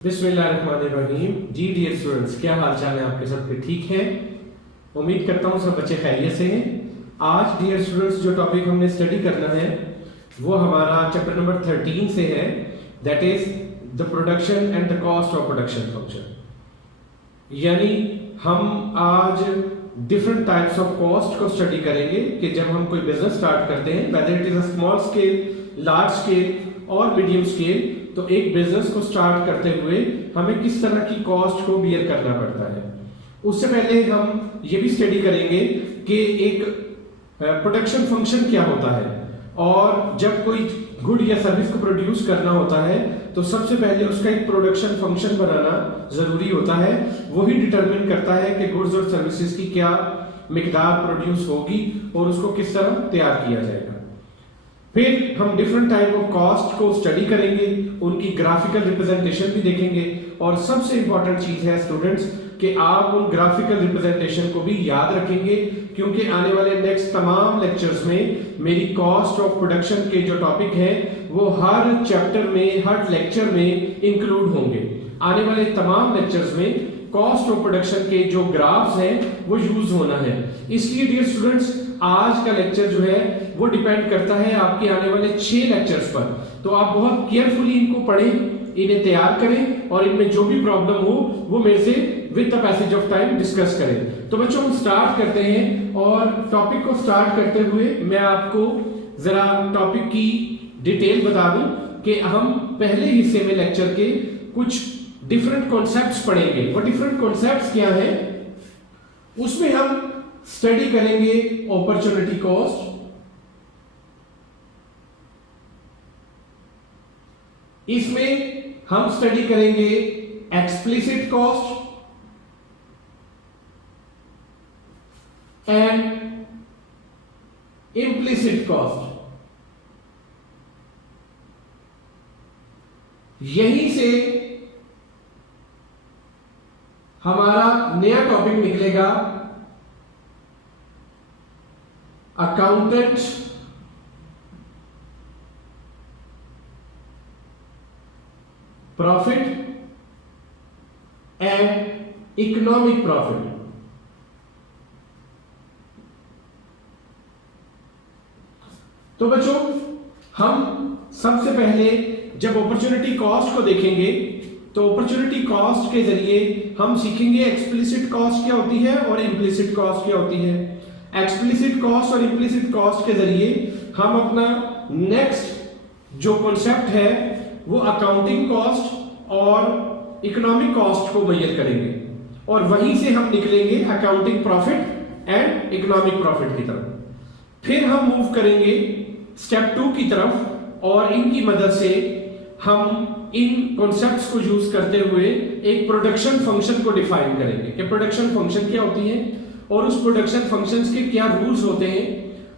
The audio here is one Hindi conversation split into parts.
बिस्मिल्लाहिर्रहमानिर्रहीम। जी डियर स्टूडेंट्स, क्या हाल चाल है आपके? सबके ठीक है? उम्मीद करता हूँ सब बच्चे खैरियत से हैं। आज डियर स्टूडेंट्स जो टॉपिक हमने स्टडी करना है वो हमारा चैप्टर नंबर 13 से है, that is the production and the cost of production function. यानी हम आज डिफरेंट टाइप्स ऑफ कॉस्ट को स्टडी करेंगे कि जब हम कोई बिजनेस स्टार्ट करते हैं, whether it is a small scale, large scale और मीडियम स्केल, तो एक बिजनेस को स्टार्ट करते हुए हमें किस तरह की कॉस्ट को बियर करना पड़ता है। उससे पहले हम ये भी स्टडी करेंगे कि एक प्रोडक्शन फंक्शन क्या होता है, और जब कोई गुड या सर्विस को प्रोड्यूस करना होता है तो सबसे पहले उसका एक प्रोडक्शन फंक्शन बनाना जरूरी होता है। वही डिटरमिन करता है कि गुड्स और सर्विसेज की क्या मिकदार प्रोड्यूस होगी और उसको किस तरह तैयार किया जाएगा। फिर हम डिफरेंट टाइप ऑफ कॉस्ट को स्टडी करेंगे, उनकी ग्राफिकल रिप्रेजेंटेशन भी देखेंगे, और सबसे इंपॉर्टेंट चीज है स्टूडेंट्स कि आप उन ग्राफिकल रिप्रेजेंटेशन को भी याद रखेंगे, क्योंकि आने वाले नेक्स्ट तमाम लेक्चर्स में मेरी कॉस्ट ऑफ प्रोडक्शन के जो टॉपिक हैं वो हर चैप्टर में, हर लेक्चर में इंक्लूड होंगे। आने वाले तमाम लेक्चर्स में कॉस्ट ऑफ प्रोडक्शन के जो ग्राफ्स हैं वो यूज होना है। इसलिए डियर स्टूडेंट्स, आज का लेक्चर जो है वो डिपेंड करता है आपके आने वाले 6 लेक्चर्स पर, तो आप बहुत केयरफुली इनको पढ़ें, इन्हें तैयार करें, और इनमें जो भी प्रॉब्लम हो वो मेरे से with the passage of time discuss करें। तो बच्चों हम स्टार्ट करते हैं, और टॉपिक को स्टार्ट करते हुए मैं आपको जरा टॉपिक की डिटेल बता दूं कि हम पहले हिस्से में लेक्चर के कुछ डिफरेंट कॉन्सेप्ट्स पढ़ेंगे। वो डिफरेंट कॉन्सेप्ट्स क्या हैं, उसमें हम स्टडी करेंगे अपॉर्चुनिटी कॉस्ट, इसमें हम स्टडी करेंगे explicit cost and implicit cost. यहीं से हमारा नया टॉपिक निकलेगा accountant profit and economic profit. तो बच्चों हम सबसे पहले जब अपॉर्चुनिटी कॉस्ट को देखेंगे तो अपॉर्चुनिटी कॉस्ट के जरिए हम सीखेंगे एक्सप्लिसिट कॉस्ट क्या होती है और इम्प्लिसिट कॉस्ट क्या होती है। एक्सप्लिसिट कॉस्ट और इम्प्लिसिट कॉस्ट के जरिए हम अपना नेक्स्ट जो कॉन्सेप्ट है वो अकाउंटिंग कॉस्ट और इकोनॉमिक कॉस्ट को मेजर करेंगे, और वहीं से हम निकलेंगे accounting profit and economic profit की तरफ। फिर हम मूव करेंगे स्टेप 2 की तरफ, और इनकी मदद से हम इन कॉन्सेप्ट्स को यूज करते हुए एक प्रोडक्शन फंक्शन को डिफाइन करेंगे कि प्रोडक्शन फंक्शन क्या होती है और उस प्रोडक्शन फंक्शंस के क्या रूल्स होते हैं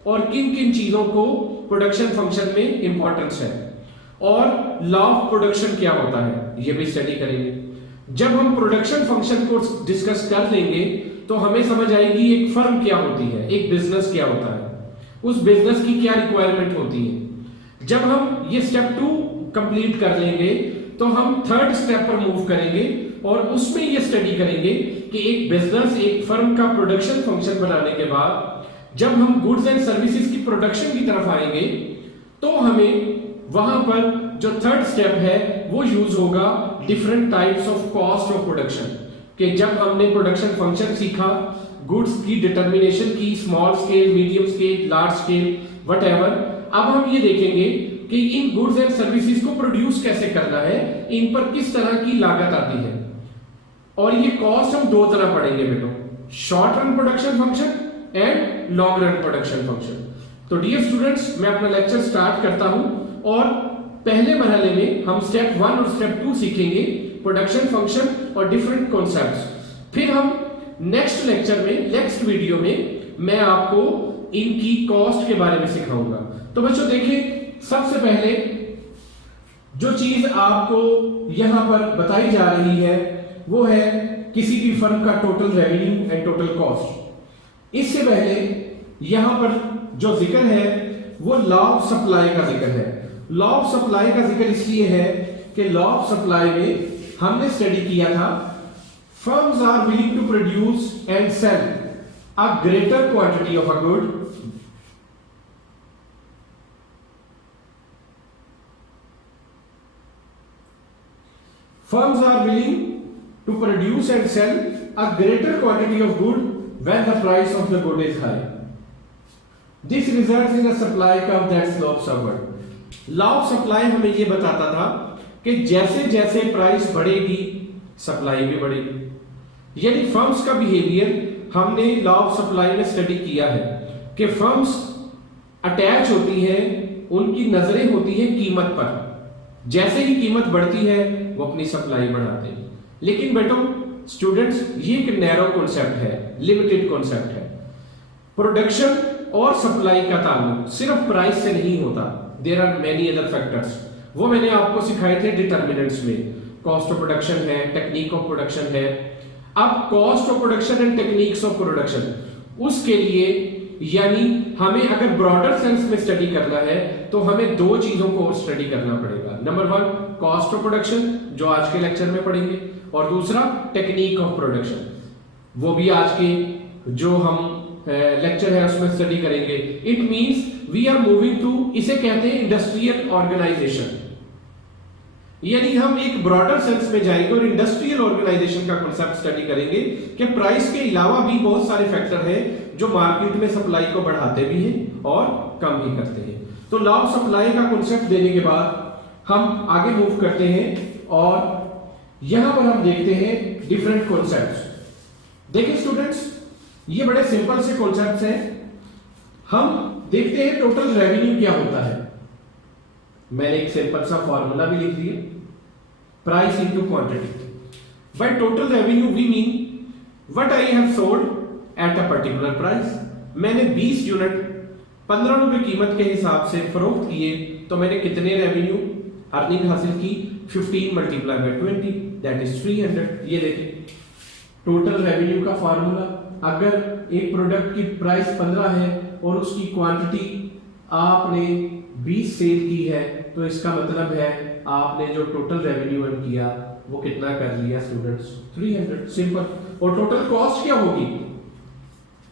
और किन किन चीजों को प्रोडक्शन फंक्शन में इंपॉर्टेंस है, और लॉ ऑफ प्रोडक्शन क्या होता है ये भी स्टडी करेंगे। जब हम प्रोडक्शन फंक्शन को डिस्कस कर लेंगे तो हमें समझ आएगी एक फर्म क्या होती है, एक बिजनेस क्या होता है, उस बिजनेस की क्या रिक्वायरमेंट होती है। जब हम ये स्टेप 2 कंप्लीट कर लेंगे तो हम थर्ड स्टेप पर मूव करेंगे, और उसमें ये स्टडी करेंगे कि एक बिजनेस, एक फर्म का प्रोडक्शन फंक्शन बनाने के बाद जब हम गुड्स एंड सर्विसेज की प्रोडक्शन की तरफ आएंगे तो हमें वहां पर जो थर्ड स्टेप है वो यूज होगा different types of cost of production. कि जब हमने प्रोडक्शन फंक्शन सीखा, गुड्स की डिटर्मिनेशन की, small scale, medium scale, large scale, whatever, अब हम ये देखेंगे कि इन गुड्स एंड सर्विसेज को प्रोड्यूस कैसे करना है, इन पर किस तरह की लागत आती है। और ये कॉस्ट हम 2 तरह पढ़ेंगे बेटो, short run production function and long run production function. तो डियर स्टूडेंट्स, मैं अपना लेक्चर स्टार्ट करता हूं, और पहले मरहले में हम स्टेप 1 और स्टेप 2 सीखेंगे, प्रोडक्शन फंक्शन और डिफरेंट कॉन्सेप्ट्स। फिर हम नेक्स्ट लेक्चर में, नेक्स्ट वीडियो में मैं आपको इनकी कॉस्ट के बारे में सिखाऊंगा। तो बच्चों देखिए, सबसे पहले जो चीज आपको यहां पर बताई जा रही है वो है किसी भी फर्म का total revenue and total cost. इससे पहले यहां पर जो जिक्र है वो लॉ ऑफ सप्लाई का जिक्र है। लॉ ऑफ सप्लाई का जिक्र इसलिए है कि लॉ ऑफ सप्लाई में हमने स्टडी किया था firms are willing to produce and sell a greater quantity of a good firms are willing to produce and sell a greater quantity of good when the price of the good is high. This results in a supply curve that's law of supply. Law of supply हमें ये बताता था कि जैसे जैसे प्राइस बढ़ेगी सप्लाई भी बढ़ेगी। यानी फर्म्स का बिहेवियर हमने लॉ ऑफ सप्लाई में स्टडी किया है कि फर्म्स अटैच होती हैं, उनकी नजरें होती हैं कीमत पर। जैसे ही कीमत बढ़ती है वो अपनी सप्लाई बढ़ाते हैं। लेकिन बेटो स्टूडेंट्स, ये एक नैरो कॉन्सेप्ट है, लिमिटेड कॉन्सेप्ट है। प्रोडक्शन और सप्लाई का ताल्लुक सिर्फ प्राइस से नहीं होता, there are many other factors. वो मैंने आपको सिखाए थे डिटर्मिनेंट्स में, कॉस्ट ऑफ प्रोडक्शन है, टेक्निक ऑफ प्रोडक्शन है। अब cost of production and techniques of production, उसके लिए यानी हमें अगर ब्रॉडर सेंस में स्टडी करना है तो हमें दो चीजों को और स्टडी करना पड़ेगा। Number one, cost of production जो आज के लेक्चर में पढ़ेंगे, और दूसरा टेक्निक ऑफ प्रोडक्शन, वो भी आज के जो हम लेक्चर है उसमें स्टडी करेंगे। It means we are moving to, इसे कहते हैं इंडस्ट्रियल ऑर्गेनाइजेशन। यानी हम एक ब्रॉडर सेंस में जाएंगे और इंडस्ट्रियल ऑर्गेनाइजेशन का कांसेप्ट स्टडी करेंगे कि प्राइस के अलावा भी बहुत सारे फैक्टर हैं जो मार्केट में सप्लाई को बढ़ाते भी हैं और कम भी करते हैं। तो लॉ ऑफ सप्लाई का कांसेप्ट देने के बाद हम आगे मूव करते हैं और यहां पर हम देखते हैं डिफरेंट कॉन्सेप्ट्स। देखिए स्टूडेंट्स, ये बड़े सिंपल से कॉन्सेप्ट्स हैं। हम देखते हैं टोटल रेवेन्यू क्या होता है। मैंने एक सिंपल सा फॉर्मूला भी लिख दिया, price into quantity. By total revenue we mean what I have sold at a particular price. मैंने 20 यूनिट 15 रुपए कीमत के हिसाब से फरोख्त किए तो मैंने कितने रेवेन्यू अर्निंग हासिल की, 15 मल्टीप्लाई बाय 20 दैट इज 300। ये देखें टोटल रेवेन्यू का फॉर्मूला। अगर एक प्रोडक्ट की प्राइस 15 है और उसकी क्वांटिटी आपने 20 सेल की है तो इसका मतलब है आपने जो टोटल रेवेन्यू अर्न किया वो कितना कर लिया स्टूडेंट्स, 300। सिंपल। और टोटल कॉस्ट क्या होगी?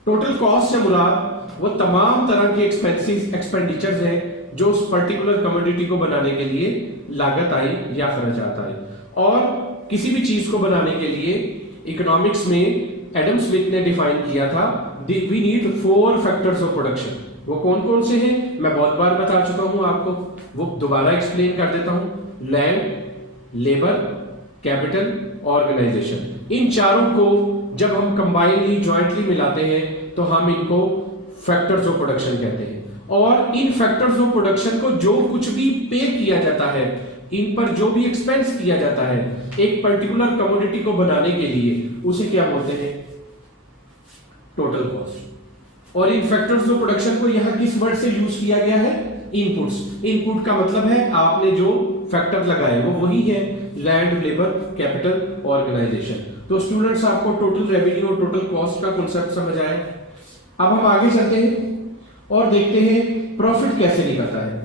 टोटल कॉस्ट से मुराद वो तमाम तरह के एक्सपेंडिचर्स हैं जो उस पर्टिकुलर कमोडिटी को बनाने के लिए लागत आई या खर्चात आई। और किसी भी चीज को बनाने के लिए इकोनॉमिक्स में एडम स्मिथ ने डिफाइन किया था we need 4 factors of production. वो कौन कौन से हैं मैं बहुत बार बता चुका हूं आपको, वो दोबारा एक्सप्लेन कर देता हूं। Land, labour, capital, organisation. इन चारों को जब हम कंबाइनली जॉइंटली मिलाते हैं तो हम इनको फैक्टर्स ऑफ प्रोडक्शन कहते हैं। और इन फैक्टर्स ऑफ प्रोडक्शन को जो कुछ भी पे किया जाता है, इन पर जो भी एक्सपेंस किया जाता है एक पर्टिकुलर कमोडिटी को बनाने के लिए, उसे क्या बोलते हैं? Total cost. और इन फैक्टर्स ऑफ प्रोडक्शन को यहां किस वर्ड से यूज किया गया है? इनपुट्स। इनपुट का मतलब है आपने जो फैक्टर लगाए वो वही है लैंड, लेबर, कैपिटल, ऑर्गेनाइजेशन। तो स्टूडेंट्स आपको टोटल रेवेन्यू और टोटल कॉस्ट का कांसेप्ट समझ आया। अब हम आगे चलते हैं और देखते हैं प्रॉफिट कैसे निकलता है।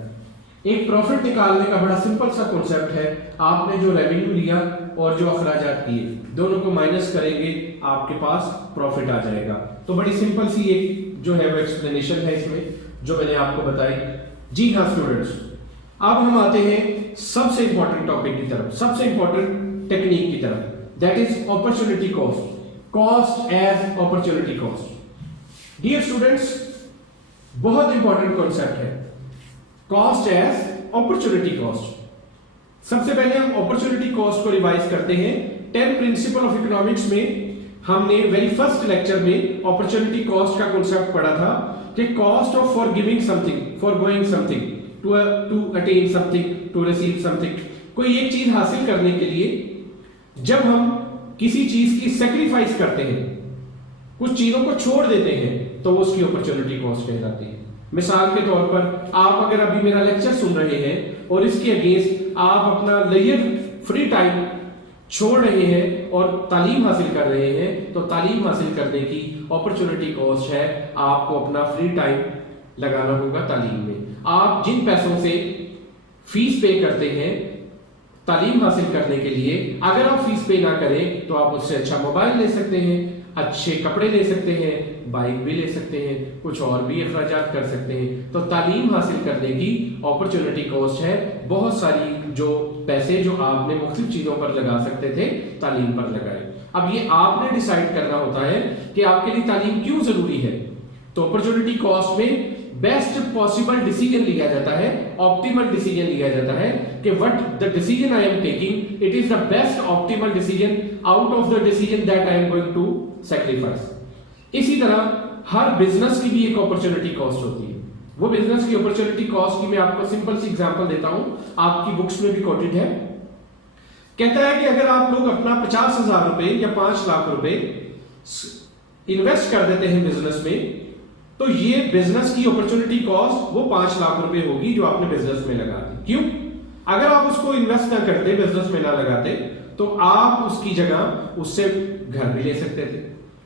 एक प्रॉफिट निकालने का बड़ा सिंपल सा कांसेप्ट है, आपने जो रेवेन्यू लिया और जो अखराजात किए दोनों को माइनस करेंगे आपके पास प्रॉफिट आ जाएगा। तो बड़ी सिंपल सी एक जो है वो एक्सप्लेनेशन है इसमें जो मैंने आपको बताई। जी हाँ स्टूडेंट्स, अब हम आते हैं सबसे इंपॉर्टेंट टॉपिक की तरफ, सबसे इंपॉर्टेंट टेक्निक की तरफ, that is opportunity cost. Cost as opportunity cost. Dear students, बहुत इंपॉर्टेंट कॉन्सेप्ट है कॉस्ट एज अपॉर्चुनिटी कॉस्ट। सबसे पहले हम अपॉर्चुनिटी कॉस्ट को रिवाइज करते हैं। 10 प्रिंसिपल ऑफ इकोनॉमिक्स में हमने वेरी फर्स्ट लेक्चर में अपॉर्चुनिटी कॉस्ट का कॉन्सेप्ट पढ़ा था कि cost of for giving something, for going something, to attain something, to receive something. कोई एक चीज हासिल करने के लिए जब हम किसी चीज की सेक्रीफाइस करते हैं, कुछ चीजों को छोड़ देते हैं, तो वो उसकी अपॉर्चुनिटी कॉस्ट कहलाती है। मिसाल के तौर पर आप अगर अभी मेरा लेक्चर सुन रहे हैं और इसके अगेंस्ट आप अपना लेयर फ्री टाइम छोड़ रहे हैं और तालीम हासिल कर रहे हैं, तो तालीम हासिल करने की अपॉर्चुनिटी कॉस्ट है आपको अपना फ्री टाइम लगाना होगा तालीम में। आप जिन पैसों से फीस पे करते हैं तालीम हासिल करने के लिए अगर आप फीस पे ना करें तो आप उससे अच्छा मोबाइल ले सकते हैं, अच्छे कपड़े ले सकते हैं, बाइक भी ले सकते हैं, कुछ और भी अखराजात कर सकते हैं। तो तालीम हासिल करने की अपॉर्चुनिटी कॉस्ट है बहुत सारी, जो पैसे जो आपने मुख्तलिफ चीज़ों पर लगा सकते थे तालीम पर लगाए। अब ये आपने डिसाइड करना होता है कि आपके लिए तालीम क्यों ज़रूरी है। तो अपॉर्चुनिटी कॉस्ट में बेस्ट पॉसिबल डिसीजन लिया जाता है, ऑप्टिमल डिसीजन लिया जाता है कि what the decision I am taking, it is the best optimal decision out of the decision that I am going to sacrifice. इसी तरह हर बिजनेस की भी एक अपॉर्चुनिटी कॉस्ट होती है। वो बिजनेस की अपॉर्चुनिटी कॉस्ट की मैं आपको सिंपल सी एग्जांपल देता हूं, आपकी बुक्स में भी कोटेड है। कहता है कि अगर आप लोग अपना 50,000 रुपए या 5 लाख रुपए इन्वेस्ट कर देते हैं बिजनेस में, तो ये बिजनेस की अपॉर्चुनिटी कॉस्ट वो 5 लाख रुपए होगी जो आपने बिजनेस में लगा दी। क्यों? अगर आप उसको इन्वेस्ट ना करते, बिजनेस में ना लगाते, तो आप उसकी जगह उससे घर भी ले सकते थे,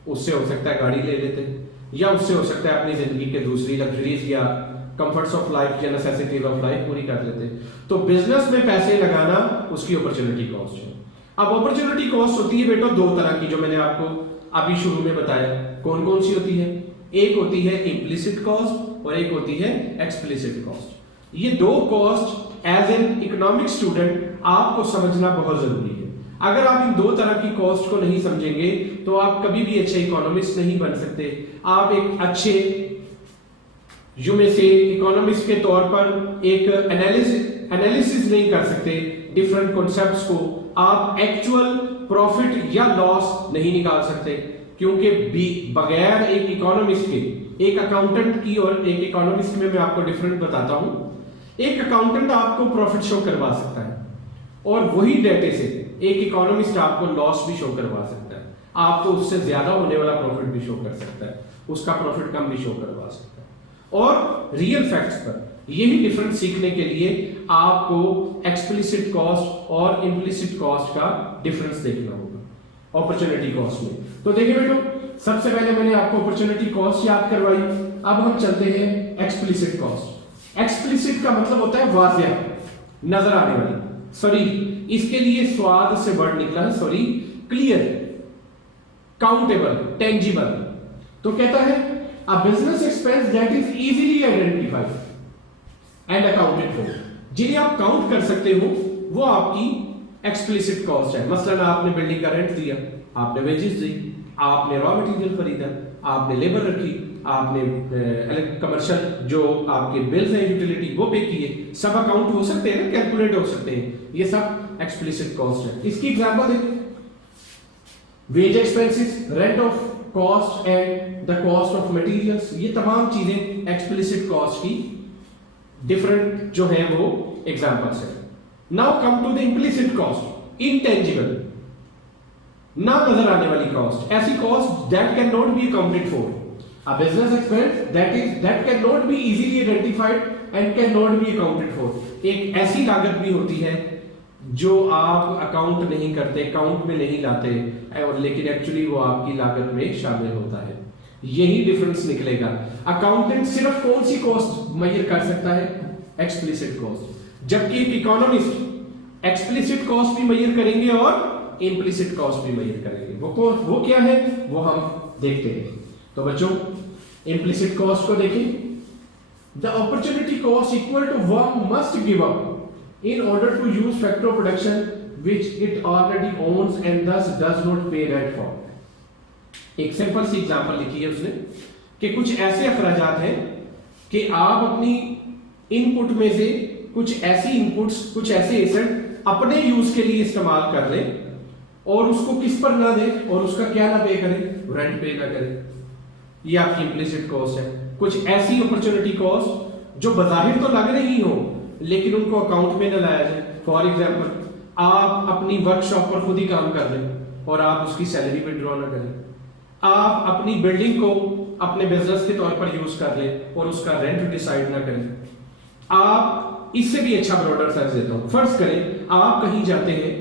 उससे हो सकता है गाड़ी ले लेते, या उससे हो सकता है अपनी जिंदगी के दूसरी लग्जरीज या कंफर्ट्स ऑफ लाइफ या नेसेसिटीज ऑफ लाइफ पूरी कर लेते। तो बिजनेस में पैसे लगाना उसकी अपॉर्चुनिटी कॉस्ट है। अब अपॉर्चुनिटी कॉस्ट होती है बेटा दो तरह की, जो मैंने आपको अभी शुरू में बताया। कौन कौन सी होती है? एक होती है इम्प्लिसिट कॉस्ट और एक होती है एक्सप्लिसिट कॉस्ट। ये दो cost as an economic student आपको समझना बहुत जरूरी है। अगर आप इन दो तरह की कॉस्ट को नहीं समझेंगे तो आप कभी भी अच्छे इकोनॉमिस्ट नहीं बन सकते। आप एक अच्छे इकोनॉमिस्ट के तौर पर एक एनालिसिस नहीं कर सकते डिफरेंट कॉन्सेप्ट्स को। आप एक्चुअल प्रॉफिट या लॉस नहीं निकाल सकते, क्योंकि बगैर एक इकोनॉमिस्ट के, एक अकाउंटेंट की और एक इकोनॉमिस्ट में मैं आपको डिफरेंट बताता हूं। एक अकाउंटेंट आपको प्रॉफिट शो करवा सकता है और वही डेटे से एक इकोनॉमिस्ट आपको लॉस भी शो करवा सकता है। आपको उससे ज्यादा होने वाला प्रॉफिट भी शो कर सकता है, उसका प्रॉफिट कम भी शो करवा सकता है। और रियल फैक्ट्स पर यही डिफरेंस सीखने के लिए आपको एक्सप्लिसिट कॉस्ट और इम्प्लिसिट कॉस्ट का डिफरेंस देखना होगा अपॉर्चुनिटी कॉस्ट में। तो देखिए बेटो, सबसे पहले मैंने आपको अपॉर्चुनिटी कॉस्ट याद करवाई। अब हम चलते हैं एक्सप्लिसिट कॉस्ट। एक्सप्लिसिट का मतलब होता है वाज़ेह, नजर आने वाली। सॉरी, इसके लिए स्वाद से वर्ड निकला है, सॉरी, क्लियर, काउंटेबल, टेंजिबल। तो कहता है a business expense that is easily identified and accounted for. जिन्हें आप काउंट कर सकते हो वो आपकी एक्सप्लिसिट कॉस्ट है। मसलन आपने बिल्डिंग का रेंट दिया, आपने वेजेस दी, आपने रॉ मटेरियल खरीदा, आपने लेबर रखी, आपने कमर्शियल जो आपके बिल्स हैं यूटिलिटी वो पे किए। सब अकाउंट हो सकते हैं ना, कैलकुलेट हो सकते हैं। ये सब एक्सप्लिसिट कॉस्ट है। इसकी एग्जांपल देखिए, wage expenses, rent of cost and the cost of materials. ये तमाम चीजें एक्सप्लिसिट कॉस्ट की डिफरेंट जो है वो एग्जांपल्स है। Now come to the implicit cost, intangible, ना नजर आने वाली कॉस्ट, ऐसी cost that can not be accounted for. A business expense that cannot be easily identified and cannot be accounted for। एक ऐसी लागत भी होती है जो आप अकाउंट नहीं करते, काउंट में नहीं लाते, और लेकिन एक्चुअली वो आपकी लागत में शामिल होता है। यही डिफरेंस निकलेगा। अकाउंटेंट सिर्फ कौन सी कॉस्ट मेजर कर सकता है? Explicit cost. जबकि एक इकोनॉमिस्ट एक्सप्लिसिट कॉस्ट भी मेजर करेंगे और इम्प्लिसिट कॉस्ट भी मेजर करेंगे। वो क्या है वो हम देखते हैं। तो बच्चों, इम्प्लिसिट कॉस्ट को देखें। The opportunity cost equal to one must give up in order to use factor of production which it already owns and thus does not pay rent for. एक सिंपल सी एग्जांपल लिखी है उसने कि कुछ ऐसे अखराजात हैं कि आप अपनी इनपुट में से कुछ ऐसी इनपुट्स, कुछ ऐसे एसेट अपने यूज के लिए इस्तेमाल कर लें और उसको किस पर ना दें और उसका क्या ना पे करें, रेंट पे ना करें। ये आपकी इम्प्लिसिट कॉस्ट है। कुछ ऐसी अपॉर्चुनिटी कॉस्ट जो बाहिर तो लग रही हो लेकिन उनको अकाउंट में न लाया जाए। फॉर एग्जांपल, आप अपनी वर्कशॉप पर खुद ही काम कर रहे और आप उसकी सैलरी विड्रॉ ना करें। आप अपनी बिल्डिंग को अपने बिजनेस के तौर पर यूज कर लें और उसका रेंट डिसाइड ना करें। आप इससे भी अच्छा ब्रॉडर सर्च देता हूं। फर्ज करें आप कहीं जाते हैं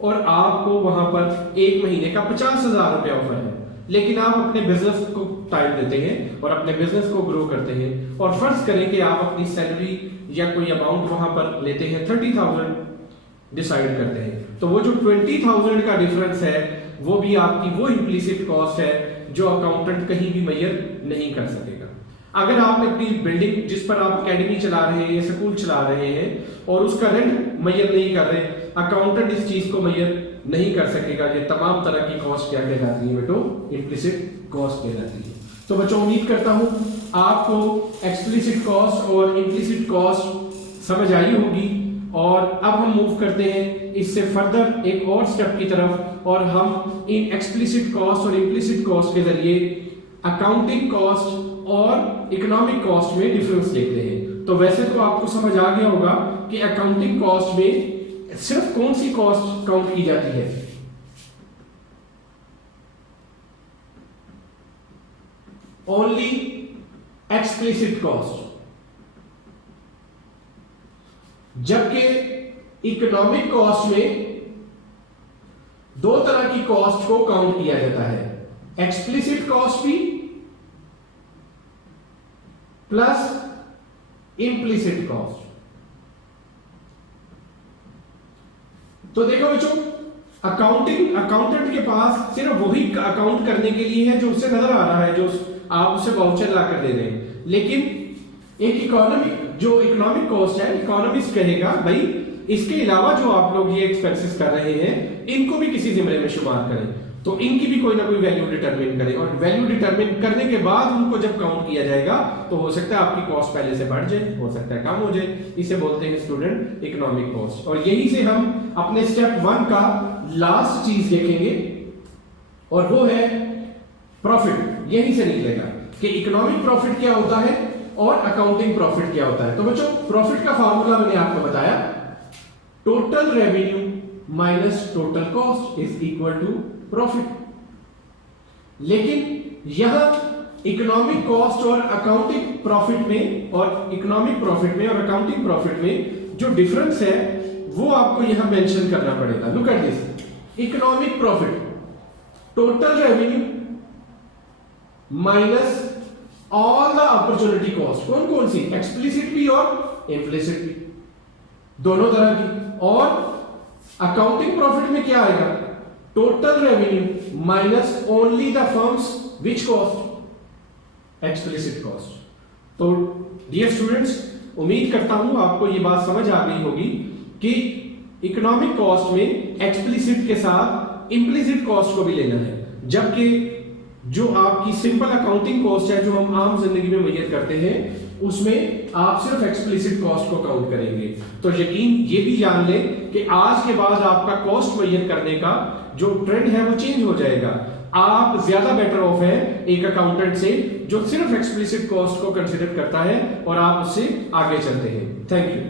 और आपको वहां पर एक महीने का 50,000 रुपया ऑफर है, लेकिन आप अपने बिजनेस को टाइम देते हैं और अपने बिजनेस को ग्रो करते हैं। और फर्ज करें कि आप अपनी सैलरी या कोई अमाउंट वहां पर लेते हैं 30,000, डिसाइड करते हैं। तो वो जो 20,000 का डिफरेंस है वो भी आपकी वो इम्प्लीसिट कॉस्ट है जो अकाउंटेंट कहीं भी मेजर नहीं कर सकेगा। अगर आपने अपनी बिल्डिंग जिस पर आप एकेडमी चला रहे हैं या स्कूल चला रहे हैं और उसका रेंट मेजर नहीं कर रहे, अकाउंटेंट इस चीज को मेजर नहीं कर सकेगा। ये तमाम तरह की कॉस्ट क्या कहलाती है बेटो? इम्प्लीसिट कॉस्ट कहलाती है। तो बच्चों उम्मीद करता हूं आपको एक्सप्लिसिट कॉस्ट और इम्प्लीसिट कॉस्ट समझ आई होगी। और अब हम मूव करते हैं इससे फर्दर एक और स्टेप की तरफ, और हम इन एक्सप्लिसिट कॉस्ट और इम्प्लीसिट कॉस्ट के जरिए अकाउंटिंग कॉस्ट और इकोनॉमिक कॉस्ट में डिफरेंस देखते हैं। तो वैसे तो आपको समझ आ गया होगा कि अकाउंटिंग कॉस्ट में सिर्फ कौन सी कॉस्ट काउंट की जाती है? Only explicit cost. जबकि इकोनॉमिक कॉस्ट में दो तरह की कॉस्ट को काउंट किया जाता है, एक्सप्लिसिट कॉस्ट भी प्लस इम्प्लिसिट कॉस्ट। तो देखो बच्चों, अकाउंटेंट के पास सिर्फ वही अकाउंट करने के लिए है जो उससे नजर आ रहा है, जो आप उसे वाउचर ला कर दे रहे हैं। लेकिन एक इकोनॉमिक कॉस्ट है, इकोनॉमिस्ट कहेगा भाई इसके अलावा जो आप लोग ये एक्सपेंसेस कर रहे हैं इनको भी किसी जिम्मे में शुमार करें, तो इनकी भी कोई ना कोई वैल्यू डिटरमिन करें, और वैल्यू डिटरमिन करने के बाद उनको जब काउंट किया जाएगा तो हो सकता है आपकी कॉस्ट पहले से बढ़ जाए, हो सकता है कम हो जाए। इसे बोलते हैं स्टूडेंट इकोनॉमिक कॉस्ट। और यही से हम अपने स्टेप 1 का लास्ट चीज देखेंगे और वो है प्रॉफिट। यही से निकलेगा कि इकोनॉमिक प्रॉफिट क्या होता है और अकाउंटिंग प्रॉफिट क्या होता है। तो बच्चों प्रॉफिट का फार्मूला मैंने आपको बताया, total revenue minus total cost is equal to profit. लेकिन यहां इकोनॉमिक कॉस्ट और अकाउंटिंग प्रॉफिट में और इकोनॉमिक प्रॉफिट में और अकाउंटिंग प्रॉफिट में जो डिफरेंस है वो आपको यहां मेंशन करना पड़ेगा। Look at this, economic profit total revenue minus all the opportunity cost. कौन कौन सी? एक्सप्लिसिट भी और इम्प्लिसिट भी, दोनों तरह की। और अकाउंटिंग प्रॉफिट में क्या आएगा? Total revenue minus only the firms which cost? Explicit cost. तो डियर स्टूडेंट्स, उम्मीद करता हूं आपको ये बात समझ आ गई होगी कि इकोनॉमिक कॉस्ट में एक्सप्लिसिट के साथ इम्प्लिसिट कॉस्ट को भी लेना है, जबकि जो आपकी सिंपल अकाउंटिंग कॉस्ट है जो हम आम जिंदगी में मेजर करते हैं उसमें आप सिर्फ एक्सप्लिसिट कॉस्ट को काउंट करेंगे। तो यकीन ये भी जान लें कि आज के बाद आपका कॉस्ट मेजर करने का जो ट्रेंड है वो चेंज हो जाएगा। आप ज्यादा बेटर ऑफ है एक अकाउंटेंट से जो सिर्फ एक्सप्लिसिट कॉस्ट को कंसीडर करता है और आप उससे आगे चलते हैं। Thank you.